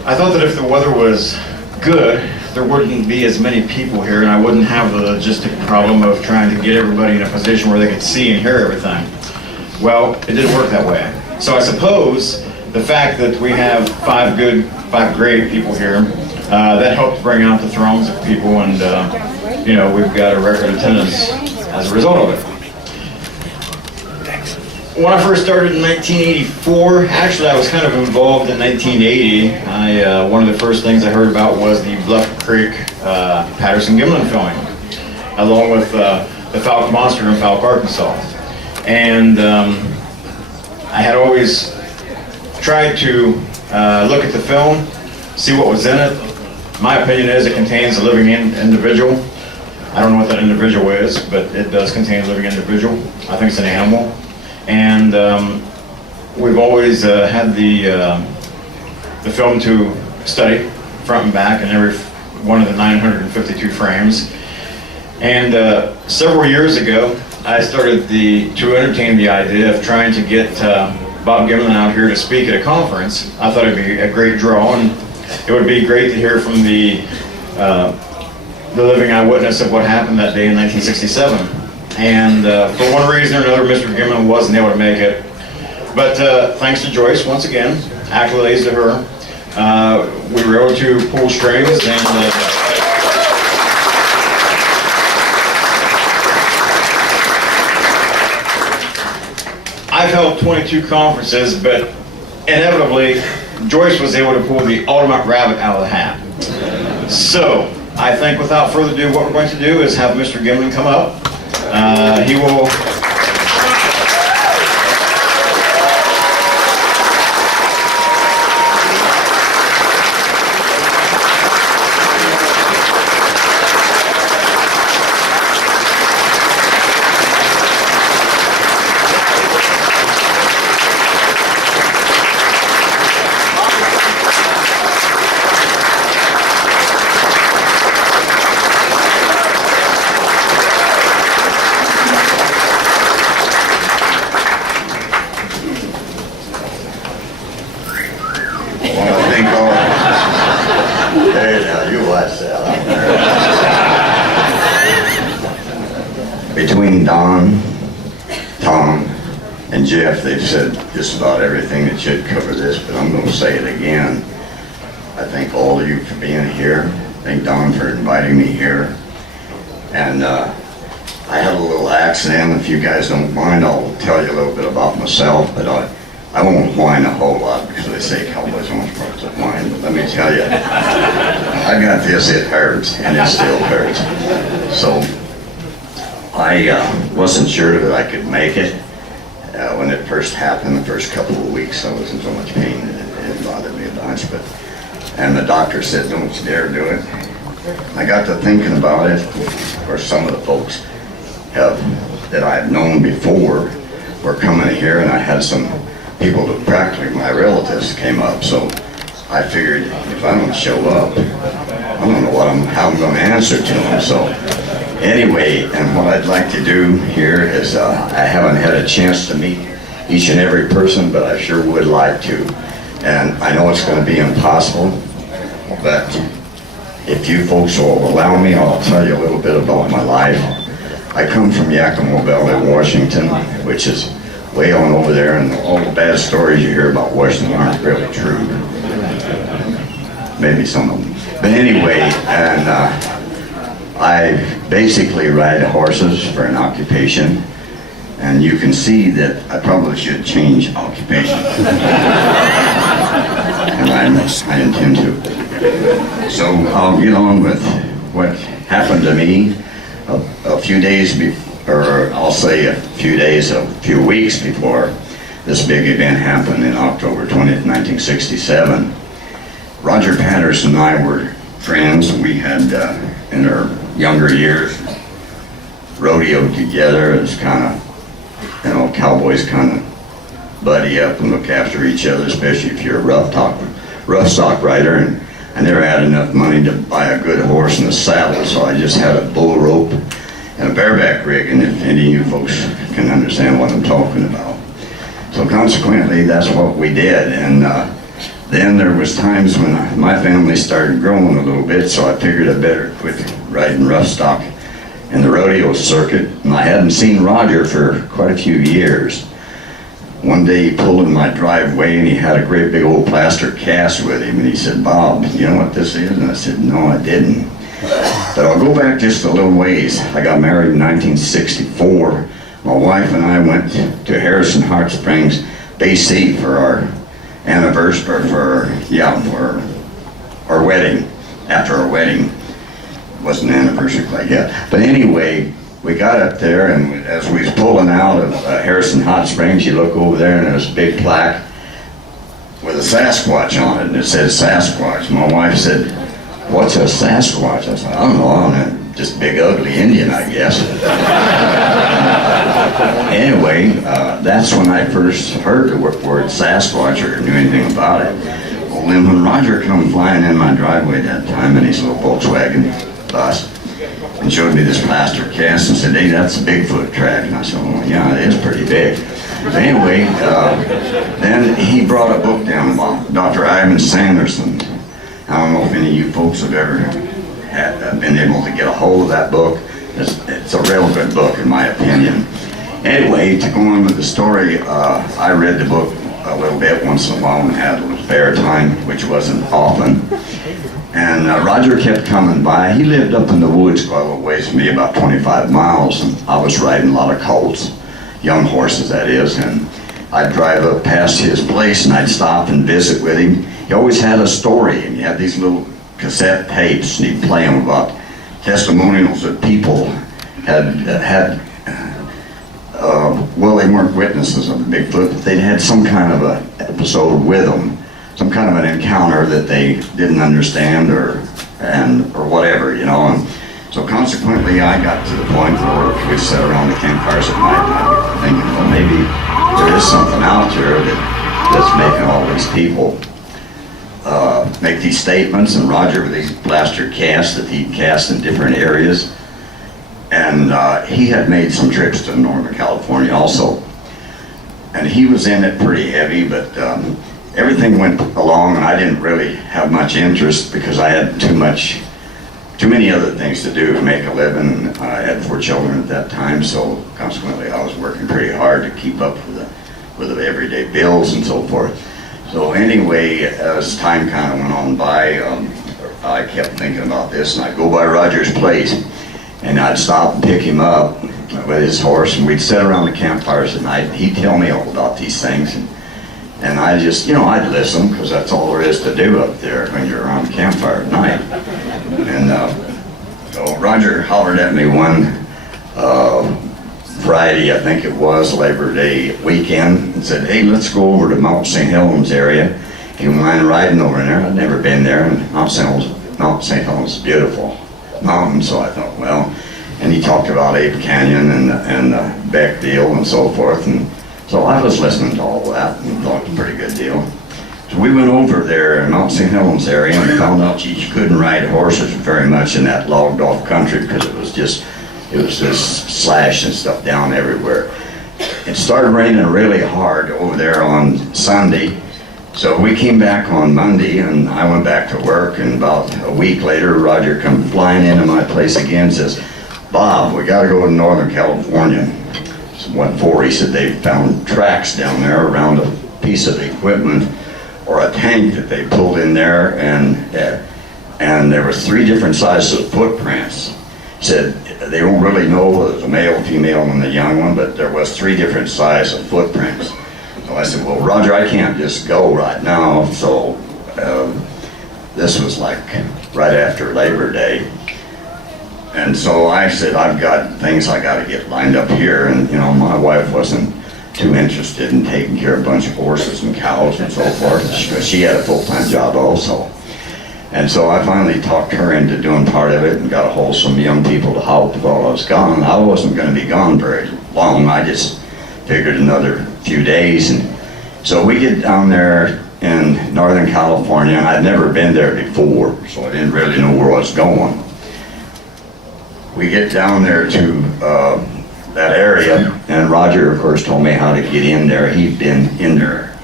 I thought that if the weather was good, there wouldn't be as many people here, and I wouldn't have the logistic problem of trying to get everybody in a position where they could see and hear everything. Well, it didn't work that way. So I suppose the fact that we have five great people here, that helped bring out the throngs of people, and you know, we've got a record attendance as a result of it. When I first started in 1984, actually I was kind of involved in 1980. One of the first things I heard about was the Bluff Creek Patterson-Gimlin filming, along with the Falcon Monster in Falcon, Arkansas. And I had always tried to look at the film, see what was in it. My opinion is it contains a living individual. I don't know what that individual is, but it does contain a living individual. I think it's an animal. And we've always had the film to study front and back in every one of the 952 frames. And several years ago, I started to entertain the idea of trying to get Bob Gimlin out here to speak at a conference. I thought it'd be a great draw, and it would be great to hear from the living eyewitness of what happened that day in 1967. And for one reason or another, Mr. Gimlin wasn't able to make it. But thanks to Joyce, once again, accolades to her, we were able to pull strings, and I've held 22 conferences, but inevitably, Joyce was able to pull the ultimate rabbit out of the hat. So, I think without further ado, what we're going to do is have Mr. Gimlin come up. He will... Between Don, Tom, and Jeff, they've said just about everything that should cover this, but I'm going to say it again. I thank all of you for being here. Thank Don for inviting me here. And I had a little accident. If you guys don't mind, I'll tell you a little bit about myself, but I won't whine a whole lot because they say cowboys aren't supposed to whine. But let me tell you, I got this, it hurts, and it still hurts. So I wasn't sure that I could make it. When it first happened, the first couple of weeks, I was in so much pain that it bothered me a bunch. And the doctor said, don't you dare do it. I got to thinking about it. Of course, some of the folks that I've known before were coming here, and I had some people that practically my relatives came up. So I figured if I don't show up, I don't know how I'm going to answer to them. So anyway, and what I'd like to do here is I haven't had a chance to meet each and every person, but I sure would like to. And I know it's going to be impossible, but if you folks will allow me, I'll tell you a little bit about my life. I come from Yakima Valley, Washington, which is way on over there, and all the bad stories you hear about Washington aren't really true. Maybe some of them. But anyway, and I basically ride horses for an occupation, and you can see that I probably should change occupation. And I intend to. So I'll get on with what happened to me a few days before, or I'll say a few weeks before this big event happened in October 20th, 1967. Roger Patterson and I were friends. We had, in our younger years, rodeoed together as kind of, cowboys kind of buddy up and look after each other, especially if you're a rough stock rider. And I never had enough money to buy a good horse and a saddle, so I just had a bull rope and a bareback rig, and if any of you folks can understand what I'm talking about. So consequently, that's what we did. And Then there was times when my family started growing a little bit, so I figured I better quit riding rough stock in the rodeo circuit. And I hadn't seen Roger for quite a few years. One day he pulled in my driveway and he had a great big old plaster cast with him, and he said, "Bob, you know what this is?" And I said, "No, I didn't." But I'll go back just a little ways. I got married in 1964. My wife and I went to Harrison Hot Springs, BC for our anniversary, for our wedding. After our wedding, it wasn't an anniversary quite yet. But anyway, we got up there, and as we was pulling out of Harrison Hot Springs, you look over there and there's a big plaque with a Sasquatch on it, and it says Sasquatch. My wife said, "What's a Sasquatch?" I said, "I don't know, just big ugly Indian, I guess." Anyway, that's when I first heard the word Sasquatch or knew anything about it. Well, then when Roger come flying in my driveway that time in his little Volkswagen bus and showed me this plaster cast and said, "Hey, that's a Bigfoot track." And I said, "Well, yeah, it is pretty big." But anyway, then he brought a book down about Dr. Ivan Sanderson. I don't know if any of you folks have ever been able to get a hold of that book. It's a real good book in my opinion. Anyway, to go on with the story, I read the book a little bit once in a while and had a little spare time, which wasn't often. And Roger kept coming by. He lived up in the woods quite a little ways from me, about 25 miles, and I was riding a lot of colts, young horses that is, and I'd drive up past his place and I'd stop and visit with him. He always had a story, and he had these little cassette tapes, and he'd play them about testimonials that people had well, they weren't witnesses of Bigfoot, but they'd had some kind of a episode with them, some kind of an encounter that they didn't understand or whatever, you know. And so consequently, I got to the point where we'd sit around the campfires at night and I'd get thinking, well, maybe there is something out there that's making all these people make these statements. And Roger with these plaster casts that he cast in different areas. And he had made some trips to Northern California also. And he was in it pretty heavy, but everything went along and I didn't really have much interest because I had too many other things to do to make a living. I had 4 children at that time, so consequently I was working pretty hard to keep up with the everyday bills and so forth. So anyway, as time kind of went on by, I kept thinking about this, and I'd go by Roger's place and I'd stop and pick him up with his horse, and we'd sit around the campfires at night. He'd tell me all about these things, and I just, you know, I'd listen, because that's all there is to do up there when you're around the campfire at night. And so Roger hollered at me one Friday, I think it was, Labor Day weekend, and said, "Hey, let's go over to Mount St. Helens area. You mind riding over there?" I'd never been there, and Mount St. Helens is a beautiful mountain, so I thought, well, and he talked about Ape Canyon and Beck deal and so forth, and so I was listening to all that and thought it was a pretty good deal. So we went over there in Mount St. Helens area and found out you couldn't ride horses very much in that logged off country because it was just slash and stuff down everywhere. It started raining really hard over there on Sunday. So we came back on Monday and I went back to work, and about a week later Roger come flying into my place again and says, "Bob, we got to go to Northern California." So what for? He said they found tracks down there around a piece of equipment or a tank that they pulled in there, and there was 3 different sizes of footprints. He said they don't really know whether it was a male, female, and the young one, but there was 3 different sizes of footprints. So I said, "Well, Roger, I can't just go right now." So this was like right after Labor Day. And so I said, "I've got things I got to get lined up here." And, you know, my wife wasn't too interested in taking care of a bunch of horses and cows and so forth. She had a full-time job also. And so I finally talked her into doing part of it and got a hold of some young people to help while I was gone. I wasn't going to be gone very long. I just figured another few days. And so we get down there in Northern California, and I'd never been there before, so I didn't really know where I was going. We get down there to that area, and Roger, of course, told me how to get in there. He'd been in there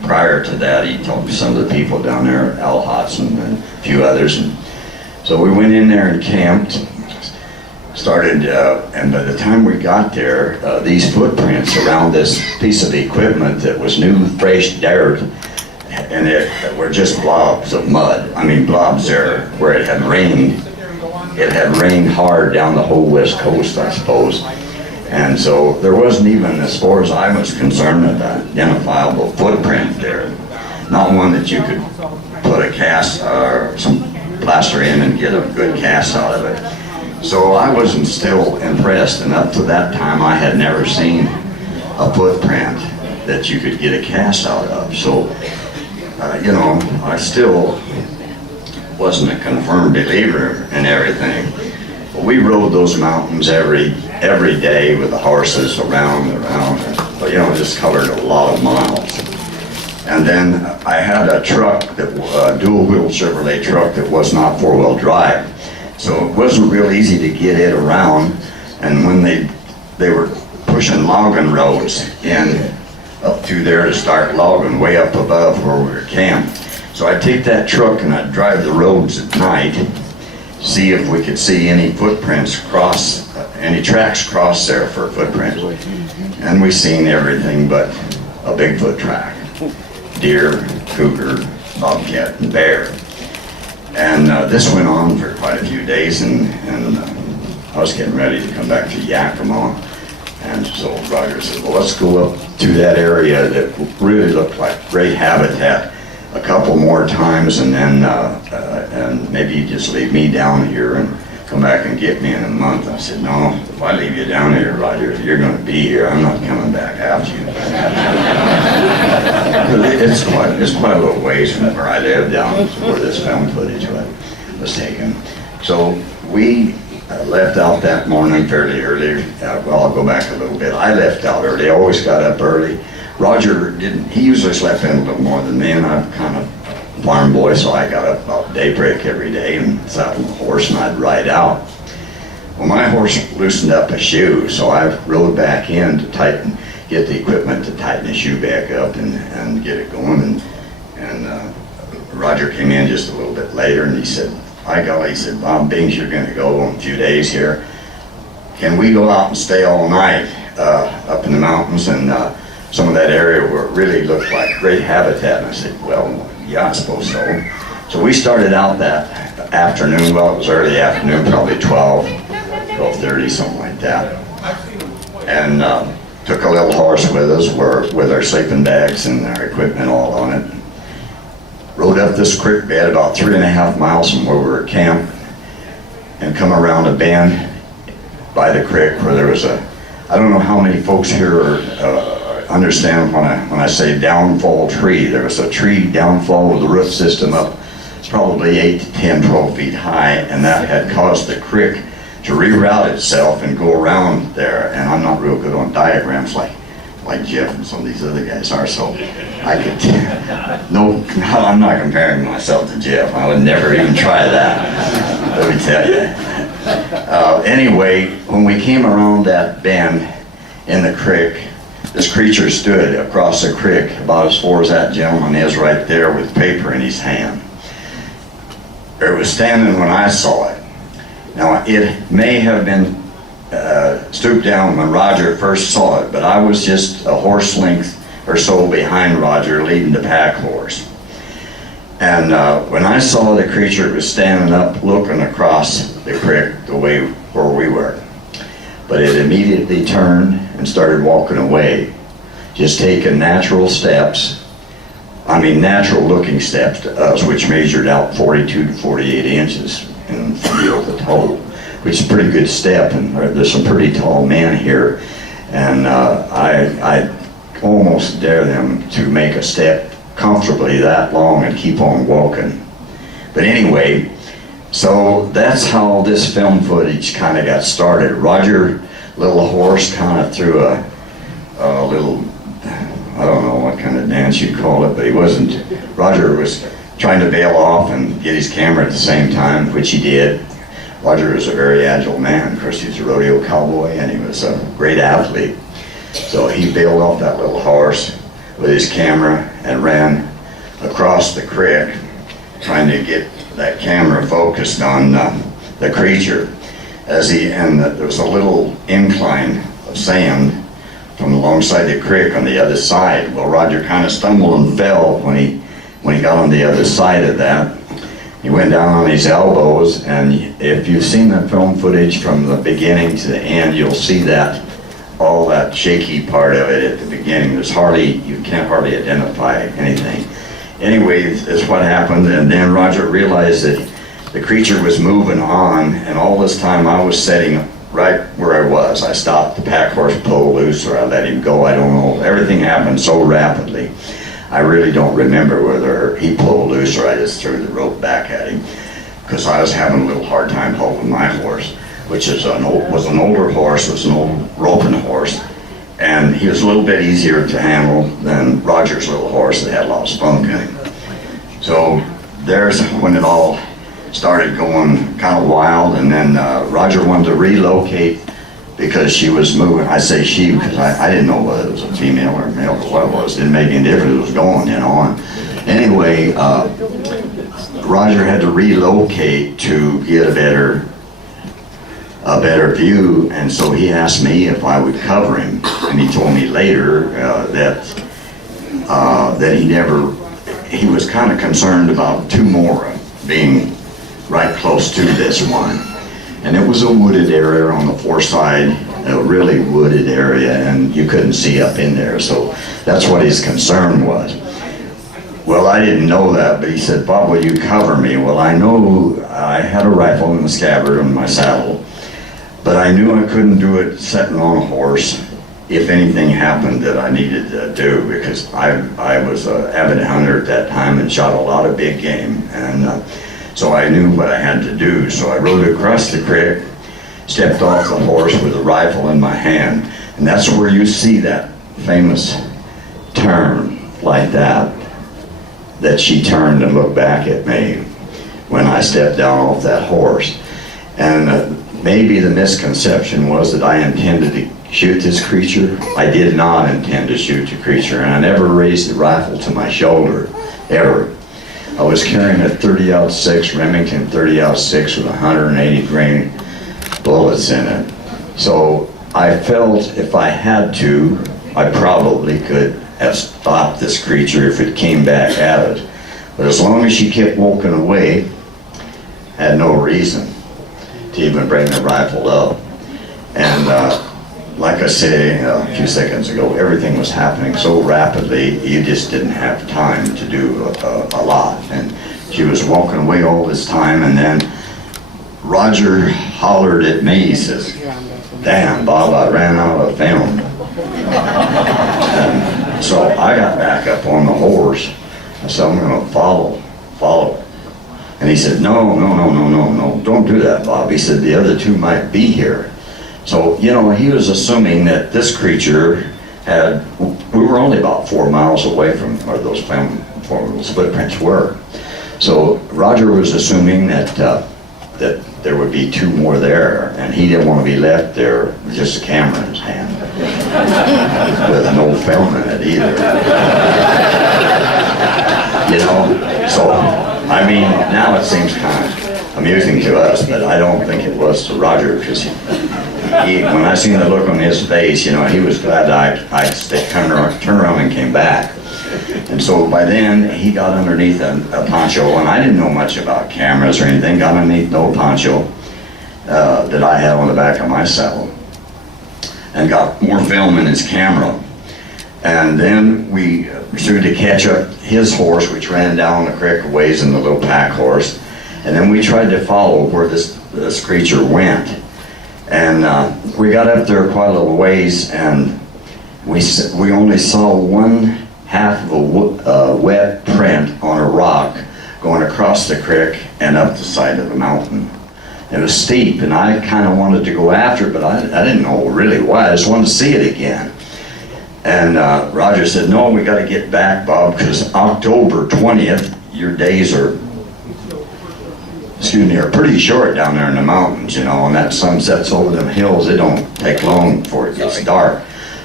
prior to that, he talked to some of the people down there, Al Hodson and a few others. And so we went in there and camped, started, and by the time we got there, these footprints around this piece of equipment that was new, fresh dirt, and it were just blobs of mud. I mean, blobs there where it had rained. It had rained hard down the whole west coast, I suppose. And so there wasn't even, as far as I was concerned, an identifiable footprint there. Not one that you could put a cast or some plaster in and get a good cast out of it. So I wasn't still impressed, and up to that time I had never seen a footprint that you could get a cast out of. So, you know, I still wasn't a confirmed believer in everything. But we rode those mountains every day with the horses around and around, but you know, just covered a lot of miles. And then I had a truck, a dual-wheel Chevrolet truck that was not four-wheel drive. So it wasn't real easy to get it around. And when they were pushing logging roads in up through there to start logging way up above where we were camped. So I'd take that truck and I'd drive the roads at night, see if we could see any footprints cross, any tracks cross there for footprints. And we seen everything but a Bigfoot track. Deer, cougar, bobcat, and bear. And this went on for quite a few days, and I was getting ready to come back to Yakima. And so Roger said, well, let's go up to that area that really looked like great habitat a couple more times, and then and maybe you just leave me down here and come back and get me in a month. I said, no, if I leave you down here, Roger, you're going to be here. I'm not coming back after you. It's quite a little ways from where I live down to where this film footage was taken. So we left out that morning fairly early. Well, I'll go back a little bit. I left out early. I always got up early. Roger didn't. He usually slept in a little more than me, and I'm kind of a farm boy, so I got up about daybreak every day and sat on the horse and I'd ride out. Well, my horse loosened up a shoe, so I rode back in to get the equipment to tighten the shoe back up and get it going. And Roger came in just a little bit later and he said, "Hi, golly," he said, "Bob Bings, you're going to go in a few days here. Can we go out and stay all night up in the mountains and some of that area where it really looked like great habitat?" And I said, "Well, yeah, I suppose so." So we started out that afternoon. Well, it was early afternoon, probably 12:30, something like that. And took a little horse with us with our sleeping bags and our equipment all on it. Rode up this creek bed about 3.5 miles from where we were camped and come around a bend by the creek where there was I don't know how many folks here understand when I say downfall tree. There was a tree downfall with the root system up probably 8 to 10, 12 feet high, and that had caused the creek to reroute itself and go around there. And I'm not real good on diagrams like Jeff and some of these other guys are, so I could, no, I'm not comparing myself to Jeff. I would never even try that, let me tell you. Anyway, when we came around that bend in the creek, this creature stood across the creek about as far as that gentleman is right there with paper in his hand. It was standing when I saw it. Now, it may have been stooped down when Roger first saw it, but I was just a horse length or so behind Roger leading the pack horse. And when I saw the creature, it was standing up looking across the creek the way where we were. But it immediately turned and started walking away, just taking natural steps. I mean, natural looking steps to us, which measured out 42 to 48 inches in heel to toe, which is a pretty good step, and there's some pretty tall men here, and I almost dare them to make a step comfortably that long and keep on walking. But anyway, so that's how this film footage kind of got started. Roger, little horse, kind of threw a little, I don't know what kind of dance you'd call it, but he wasn't. Roger was trying to bail off and get his camera at the same time, which he did. Roger was a very agile man. Of course, he was a rodeo cowboy and he was a great athlete. So he bailed off that little horse. with his camera and ran across the creek trying to get that camera focused on the creature. There was a little incline of sand from alongside the creek on the other side. Well, Roger kind of stumbled and fell when he got on the other side of that. He went down on his elbows, and if you've seen the film footage from the beginning to the end, you'll see that all that shaky part of it at the beginning. You can't hardly identify anything. Anyway, that's what happened, and then Roger realized that the creature was moving on, and all this time I was sitting right where I was. I stopped the pack horse, pulled loose, or I let him go, I don't know. Everything happened so rapidly. I really don't remember whether he pulled loose or I just threw the rope back at him, because I was having a little hard time holding my horse, which was an older horse, was an old roping horse, and he was a little bit easier to handle than Roger's little horse that had a lot of spunk in him. So there's when it all started going kind of wild, and then Roger wanted to relocate because she was moving. I say she because I didn't know whether it was a female or a male or what it was. Didn't make any difference. It was going, you know. And anyway, Roger had to relocate to get a better view, and so he asked me if I would cover him, and he told me later that he was kind of concerned about two more being right close to this one, and it was a wooded area on the fore side, a really wooded area, and you couldn't see up in there, so that's what his concern was. Well, I didn't know that, but he said, "Bob, will you cover me?" Well, I know I had a rifle in the scabbard on my saddle, but I knew I couldn't do it sitting on a horse if anything happened that I needed to do, because I was an avid hunter at that time and shot a lot of big game, and so I knew what I had to do. So I rode across the creek, stepped off the horse with a rifle in my hand, and that's where you see that famous turn like that she turned and looked back at me when I stepped down off that horse. And maybe the misconception was that I intended to shoot this creature. I did not intend to shoot the creature, and I never raised the rifle to my shoulder, ever. I was carrying a 30-06 Remington 30-06 with 180 grain bullets in it. So I felt if I had to, I probably could have stopped this creature if it came back at it. But as long as she kept walking away, I had no reason to even bring the rifle up. And like I said a few seconds ago, everything was happening so rapidly, you just didn't have time to do a lot. And she was walking away all this time, and then Roger hollered at me, he says, "Damn, Bob, I ran out of film." And so I got back up on the horse. I said, "I'm gonna follow. And he said, no, don't do that, Bob." He said, "The other two might be here." So, you know, he was assuming that this creature we were only about 4 miles away from where those footprints were. So Roger was assuming that there would be two more there, and he didn't want to be left there with just a camera in his hand, with no film in it either. You know, so, I mean, now it seems kind of amusing to us, but I don't think it was to Roger, because when I seen the look on his face, you know, he was glad I turned around and came back. And so by then, he got underneath a poncho, and I didn't know much about cameras or anything, got underneath the old poncho that I had on the back of my saddle, and got more film in his camera. And then we pursued to catch up his horse, which ran down the creek a ways in the little pack horse. And then we tried to follow where this creature went. And we got up there quite a little ways, and we only saw one half of a wet print on a rock going across the creek and up the side of the mountain. It was steep, and I kind of wanted to go after it, but I didn't know really why. I just wanted to see it again. And Roger said, "No, we got to get back, Bob, because October 20th, your days are pretty short down there in the mountains, you know, and that sun sets over them hills. It don't take long before it gets dark."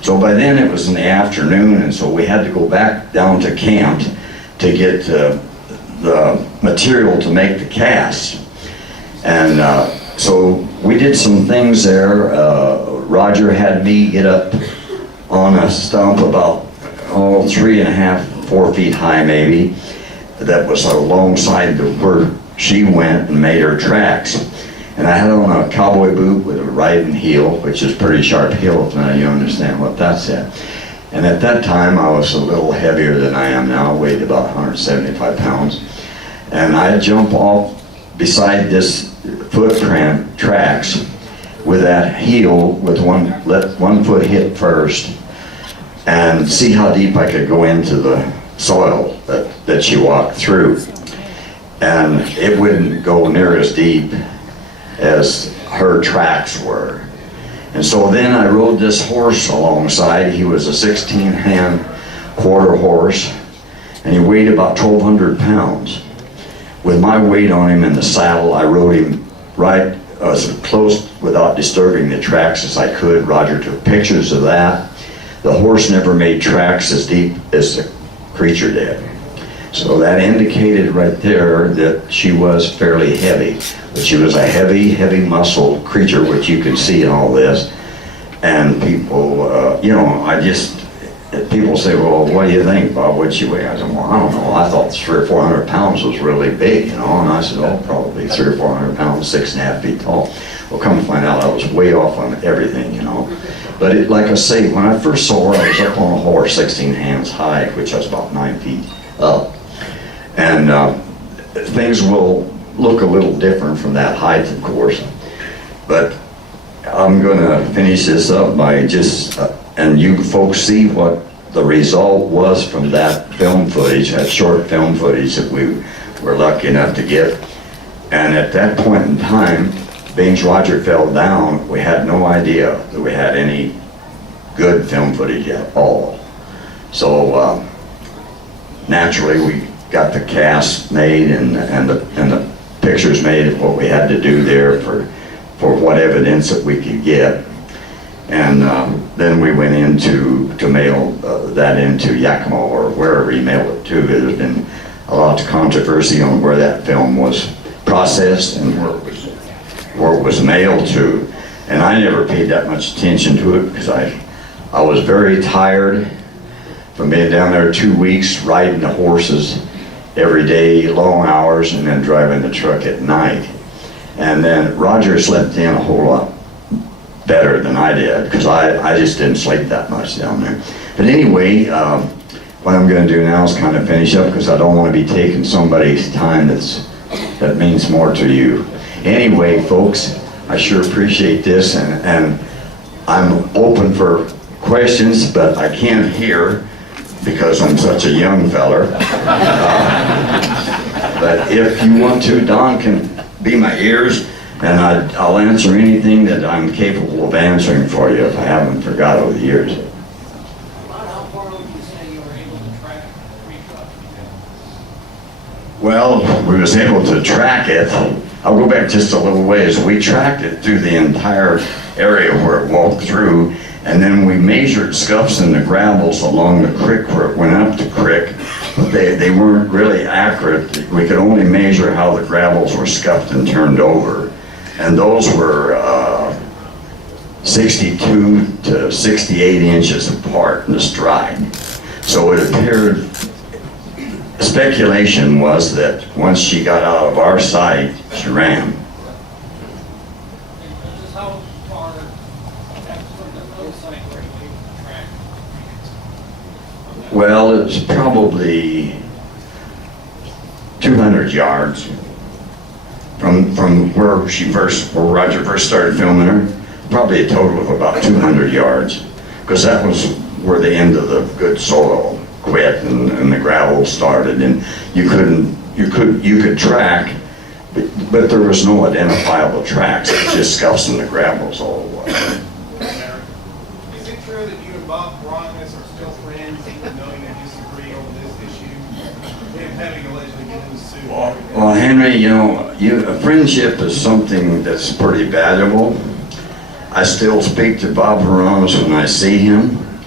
So by then it was in the afternoon, and so we had to go back down to camp to get the material to make the cast. And so we did some things there. Roger had me get up on a stump about 3.5, 4 feet high maybe, that was alongside where she went and made her tracks. And I had on a cowboy boot with a riding heel, which is pretty sharp heel, if now you understand what that's at. And at that time I was a little heavier than I am now, weighed about 175 pounds. And I'd jump off beside this footprint tracks with that heel, with let one foot hit first, and see how deep I could go into the soil that she walked through. And it wouldn't go near as deep as her tracks were. And so then I rode this horse alongside. He was a 16-hand quarter horse, and he weighed about 1,200 pounds. With my weight on him in the saddle, I rode him right as close without disturbing the tracks as I could. Roger took pictures of that. The horse never made tracks as deep as the creature did. So that indicated right there that she was fairly heavy. But she was a heavy muscle creature, which you can see in all this. And people, people say, well, what do you think, Bob? What'd she weigh? I said, well, I don't know. I thought 300 or 400 pounds was really big, And I said, oh, probably 300 or 400 pounds, 6.5 feet tall. Well, come to find out, I was way off on everything, But like I say, when I first saw her, I was up on a horse 16 hands high, which was about 9 feet up. And things will look a little different from that height, of course. But I'm gonna finish this up by just, and you folks see what the result was from that film footage, that short film footage that we were lucky enough to get. And at that point in time, being Roger fell down, we had no idea that we had any good film footage at all. So naturally we got the cast made and the pictures made of what we had to do there for what evidence that we could get. And then we went into to mail that into Yakima or wherever he mailed it to. There's been a lot of controversy on where that film was processed and where it was mailed to. And I never paid that much attention to it because I was very tired from being down there 2 weeks riding the horses every day, long hours, and then driving the truck at night. And then Roger slept in a whole lot better than I did because I just didn't sleep that much down there. But anyway, what I'm going to do now is kind of finish up because I don't want to be taking somebody's time that means more to you. Anyway, folks, I sure appreciate this, and I'm open for questions, but I can't hear because I'm such a young feller. But if you want to, Don can be my ears, and I'll answer anything that I'm capable of answering for you if I haven't forgot over the years. How far would you say you were able to track the truck? Well, we was able to track it. I'll go back just a little ways. We tracked it through the entire area where it walked through, and then we measured scuffs in the gravels along the creek where it went up the creek. But they weren't really accurate. We could only measure how the gravels were scuffed and turned over. And those were 62 to 68 inches apart in the stride. So it appeared, speculation was that once she got out of our sight, she ran. Just how far from the road site were you able to track? Well, it was probably 200 yards from where where Roger first started filming her. Probably a total of about 200 yards, because that was where the end of the good soil quit and the gravel started, and you could track, but there was no identifiable tracks. It was just scuffs in the gravels all the way. Is it true that you and Bob Parallax are still friends, even though you disagree over this issue? Him having allegedly been in the suit. Well, Henry, a friendship is something that's pretty valuable. I still speak to Bob Parallax when I see him.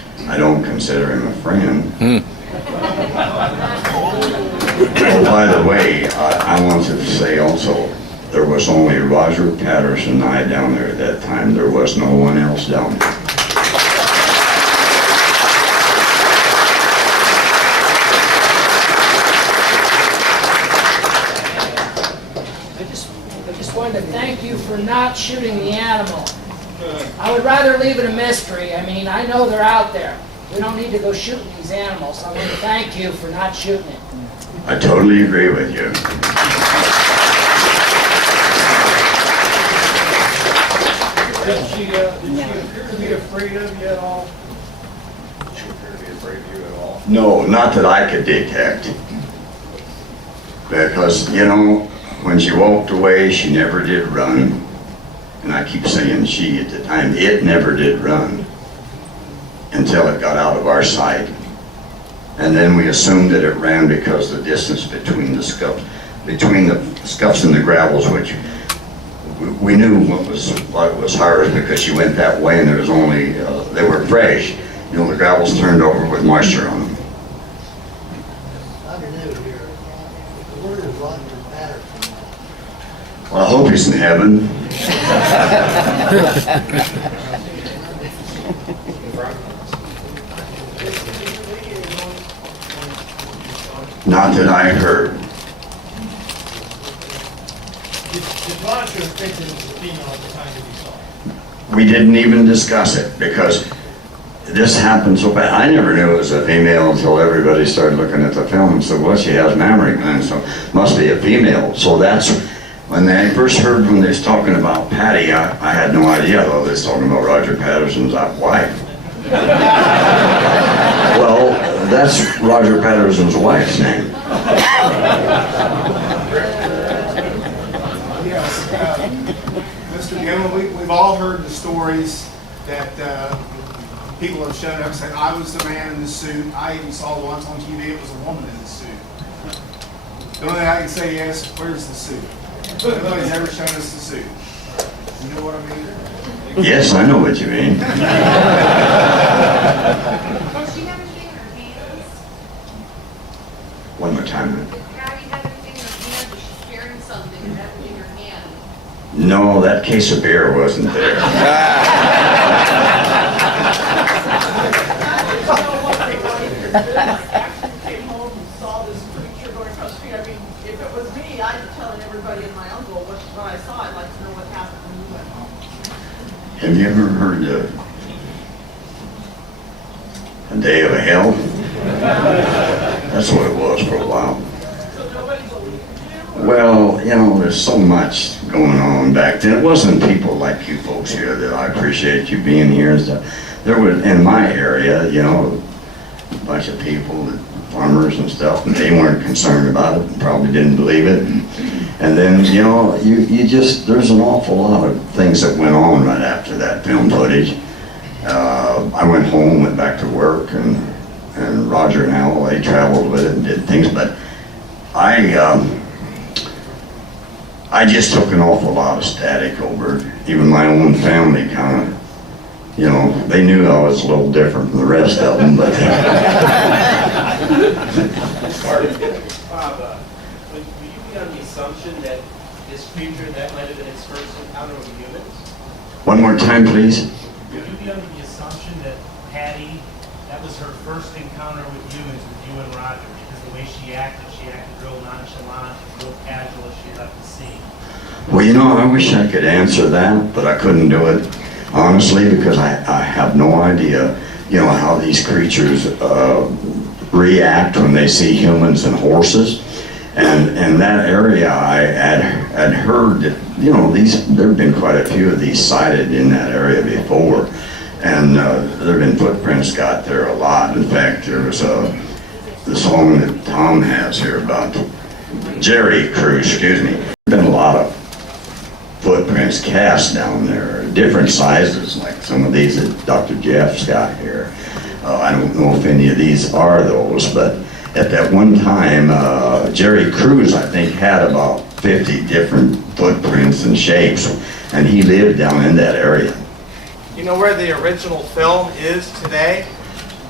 I don't consider him a friend. Oh, by the way, I wanted to say also, there was only Roger Patterson and I down there at that time. There was no one else down there. I just wanted to thank you for not shooting the animal. I would rather leave it a mystery. I mean, I know they're out there. We don't need to go shooting these animals. I want to thank you for not shooting it. I totally agree with you. Did she appear to be afraid of you at all? Did she appear to be afraid of you at all? No, not that I could detect. Because, you know, when she walked away, she never did run. And I keep saying she at the time, it never did run until it got out of our sight. And then we assumed that it ran because the distance between the scuffs and the gravels, which we knew what was hers because she went that way and there was only, they were fresh. You know, the gravels turned over with moisture on them. I'm new here. Where is Roger Patterson? Well, I hope he's in heaven. Not that I heard. Did Roger think it was a female at the time that he saw it? We didn't even discuss it because this happened so bad. I never knew it was a female until everybody started looking at the film and said, well, she has mammary glands, so must be a female. So that's when I first heard when they was talking about Patty, I had no idea. Oh, they was talking about Roger Patterson's wife. Well, that's Roger Patterson's wife's name. Yes. Mr. Gimlin, we've all heard the stories that people have shown up and said, I was the man in the suit. I even saw once on TV it was a woman in the suit. The only thing I can say is, where's the suit? Nobody's ever shown us the suit. You know what I mean? Yes, I know what you mean. Does she have anything in her hands? One more time. Did Patty have anything in her hand? Was she carrying something and have it in her hand? No, that case of beer wasn't there. Came home and saw this creature going across the street. I mean, if it was me, I'd be telling everybody and my uncle what I saw. I'd like to know what happened when you went home. Have you ever heard a day of hell? That's what it was for a while. So nobody believed you? Well, you know, there's so much going on back then. It wasn't people like you folks here that I appreciate you being here and stuff. There was, in my area, you know, a bunch of people, farmers and stuff, and they weren't concerned about it and probably didn't believe it. And then, you know, you just, there's an awful lot of things that went on right after that film footage. I went home, went back to work, and Roger and Al, they traveled with it and did things, but I just took an awful lot of static over it. Even my own family kind of, you know, they knew I was a little different from the rest of them, but. Bob, would you be on the assumption that this creature, that might have been its first encounter with humans? One more time, please. Would you be under the assumption that Patty, that was her first encounter with humans, with you and Roger, because the way she acted real nonchalant, real casual as she left the scene? Well, you know, I wish I could answer that, but I couldn't do it, honestly, because I have no idea, you know, how these creatures react when they see humans and horses. And in that area, I had heard that, you know, there have been quite a few of these sighted in that area before. And there have been footprints got there a lot. In fact, there was the song that Tom has here about Jerry Cruz, excuse me. There have been a lot of footprints cast down there, different sizes, like some of these that Dr. Jeff's got here. I don't know if any of these are those, but at that one time, Jerry Cruz, I think, had about 50 different footprints and shapes, and he lived down in that area. You know where the original film is today?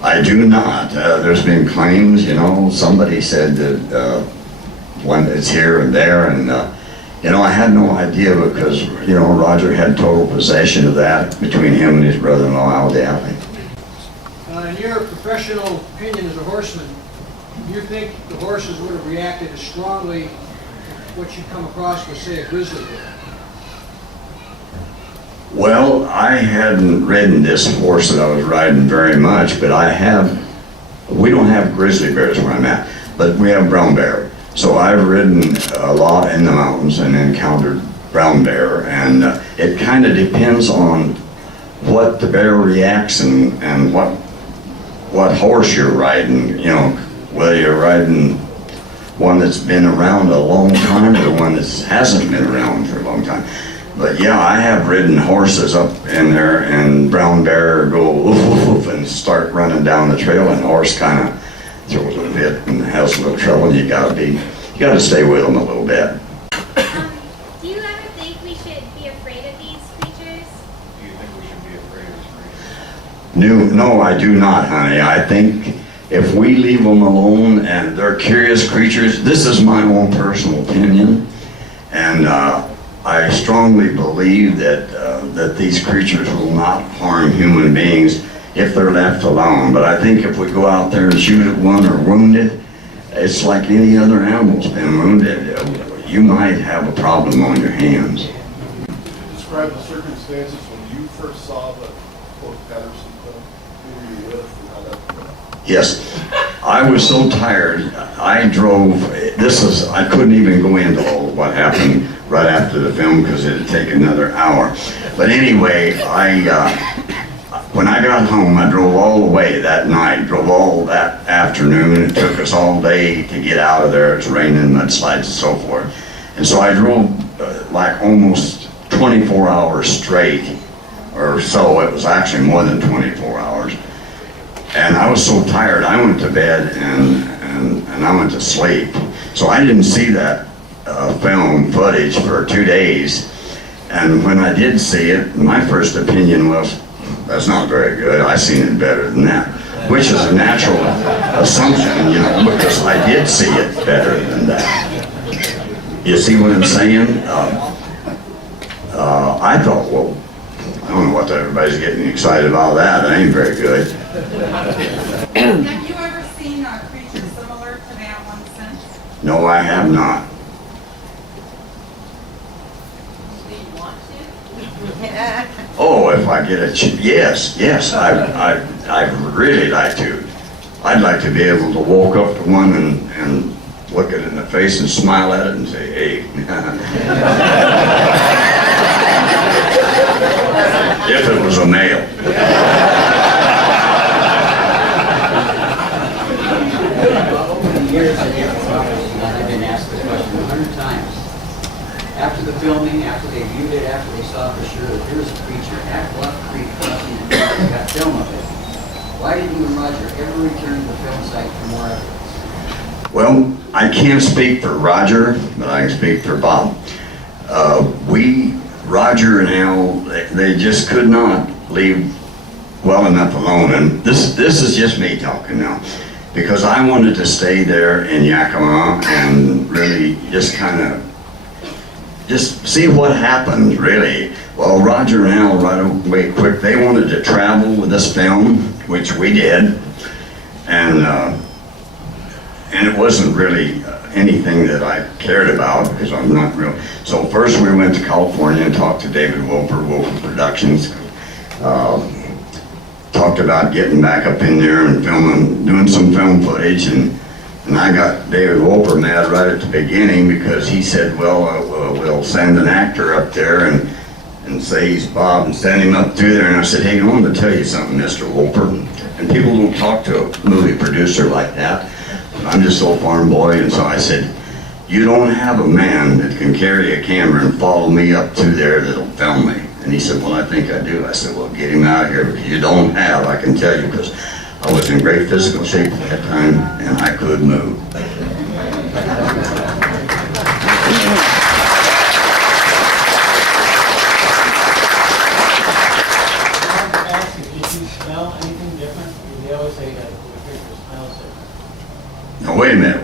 I do not. There's been claims, you know, somebody said that one is here and there, and you know, I had no idea because, you know, Roger had total possession of that between him and his brother-in-law, Al Daly. In your professional opinion as a horseman, do you think the horses would have reacted as strongly to what you come across with, say, a grizzly bear? Well, I hadn't ridden this horse that I was riding very much, but we don't have grizzly bears where I'm at, but we have brown bear. So I've ridden a lot in the mountains and encountered brown bear, and it kind of depends on what the bear reacts and what horse you're riding, you know, whether you're riding one that's been around a long time or one that hasn't been around for a long time. But yeah, I have ridden horses up in there, and brown bear go oof, oof, oof, and start running down the trail, and the horse kind of throws a bit and has a little trouble, and you gotta stay with them a little bit. Do you ever think we should be afraid of these creatures? Do you think we should be afraid of this creature? No, I do not, honey. I think if we leave them alone and they're curious creatures, this is my own personal opinion, and I strongly believe that these creatures will not harm human beings if they're left alone. But I think if we go out there and shoot at one or wound it, it's like any other animal's been wounded. You might have a problem on your hands. Describe the circumstances when you first saw the poor Patterson film. Who were you with and how that went? Yes, I was so tired. I drove. I couldn't even go into all of what happened right after the film because it'd take another hour. But anyway, when I got home, I drove all the way that night, drove all that afternoon. It took us all day to get out of there. It was raining, mudslides, and so forth. And so I drove like almost 24 hours straight, or so. It was actually more than 24 hours. And I was so tired, I went to bed and I went to sleep. So I didn't see that film footage for 2 days. And when I did see it, my first opinion was, that's not very good. I seen it better than that, which is a natural assumption, you know, because I did see it better than that. You see what I'm saying? I thought, well, I don't know what everybody's getting excited about that. That ain't very good. Have you ever seen a creature similar to that one since? No, I have not. Do you want to? Oh, if I get a yes, I'd really like to. I'd like to be able to walk up to one and look it in the face and smile at it and say, hey. If it was a male. Over the years at the office, I've been asked this question 100 times. After the filming, after they viewed it, after they saw for sure that there was a creature at Bluff Creek crossing and they got film of it, why did you and Roger ever return to the film site for more evidence? Well, I can't speak for Roger, but I can speak for Bob. Roger and Al, they just could not leave well enough alone. And this is just me talking now, because I wanted to stay there in Yakima and really just see what happened, really. Well, Roger and Al right away quick, they wanted to travel with this film, which we did, and it wasn't really anything that I cared about because I'm not real. So first we went to California and talked to David Wolper Productions. Talked about getting back up in there and doing some film footage, and I got David Wolper mad right at the beginning because he said, well, we'll send an actor up there and say he's Bob and send him up through there. And I said, hey, I want to tell you something, Mr. Wolper. And people don't talk to a movie producer like that. I'm just a farm boy, and so I said, you don't have a man that can carry a camera and follow me up through there that'll film me. And he said, well, I think I do. I said, well, get him out here, because you don't have, I can tell you, because I was in great physical shape at that time, and I could move. Did you smell anything different? They always say that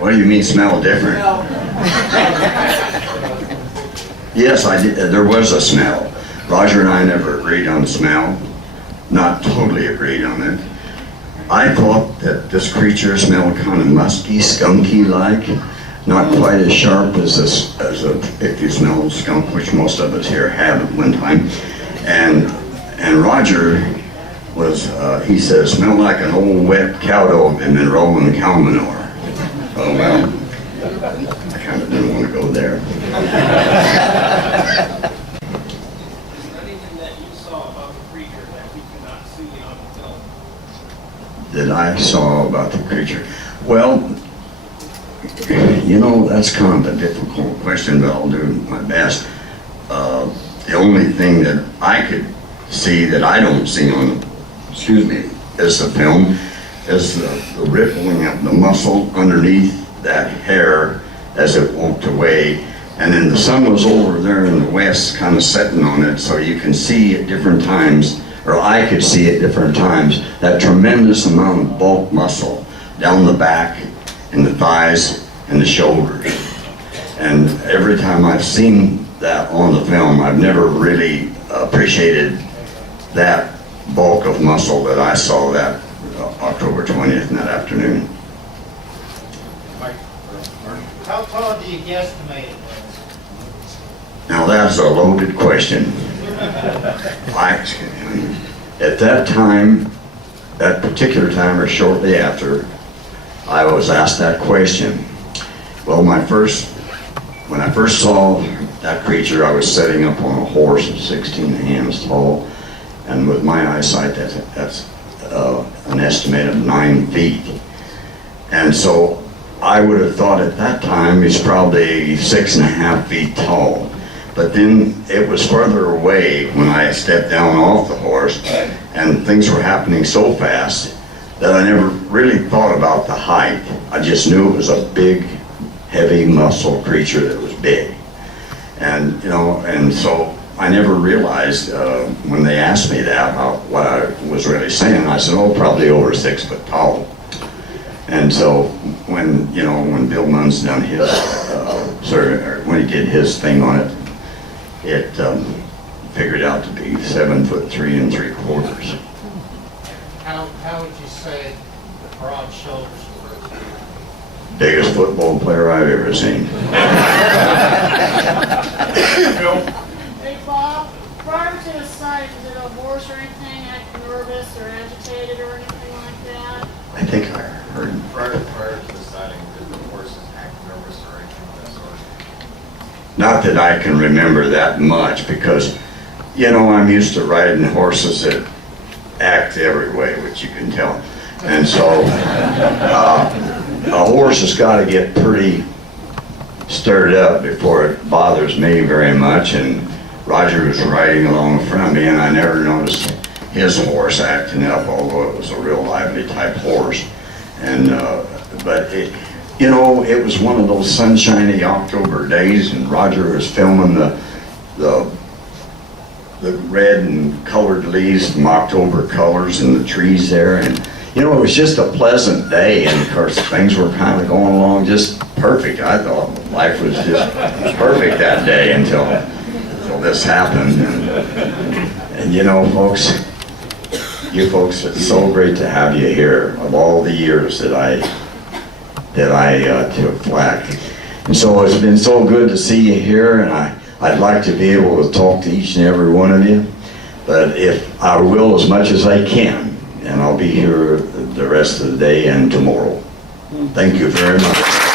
What do you mean smell different? Well, Yes, I did. There was a smell. Roger and I never agreed on smell. Not totally agreed on it. I thought that this creature smelled kind of musky, skunky-like. Not quite as sharp as if you smell skunk, which most of us here have at one time. And Roger was, he said, smelled like an old wet cow dog that had been rolling cow manure. Oh well, I kind of didn't want to go there. Anything that you saw about the creature that we cannot see on the film? That I saw about the creature. Well, you know, that's kind of a difficult question, but I'll do my best. The only thing that I could see that I don't see on, is the film, is the rippling of the muscle underneath that hair as it walked away. And then the sun was over there in the west, kind of setting on it, so you can see at different times, or I could see at different times, that tremendous amount of bulk muscle down the back and the thighs and the shoulders. And every time I've seen that on the film, I've never really appreciated that bulk of muscle that I saw that October 20th in that afternoon. How tall do you guesstimate it was? Now that's a loaded question. At that time, that particular time or shortly after, I was asked that question. Well, when I first saw that creature, I was setting up on a horse of 16 hands tall, and with my eyesight, that's an estimate of 9 feet. And so I would have thought at that time he's probably 6.5 feet tall. But then it was further away when I stepped down off the horse, and things were happening so fast that I never really thought about the height. I just knew it was a big, heavy muscle creature that was big. And, you know, and so I never realized when they asked me that what I was really saying. I said, oh, probably over 6 foot tall. And so when Bill Munn's done his, when he did his thing on it, it figured out to be 7'3 3/4. How would you say the broad shoulders were? Biggest football player I've ever seen. Hey Bob, prior to the sight, did a horse or anything act nervous or agitated or anything like that? I think I heard. Prior to the sighting, did the horses act nervous or anything of that sort? Not that I can remember that much, because, you know, I'm used to riding horses that act every way, which you can tell. And so a horse has got to get pretty stirred up before it bothers me very much. And Roger was riding along in front of me, and I never noticed his horse acting up, although it was a real lively type horse. And but it was one of those sunshiny October days, and Roger was filming the red and colored leaves from October colors in the trees there, and it was just a pleasant day, and of course things were kind of going along just perfect. I thought life was just perfect that day until this happened, and folks, you folks, it's so great to have you here. Of all the years that I took flack, and so it's been so good to see you here, and I'd like to be able to talk to each and every one of you, but if I will, as much as I can, and I'll be here the rest of the day and tomorrow. Thank you very much.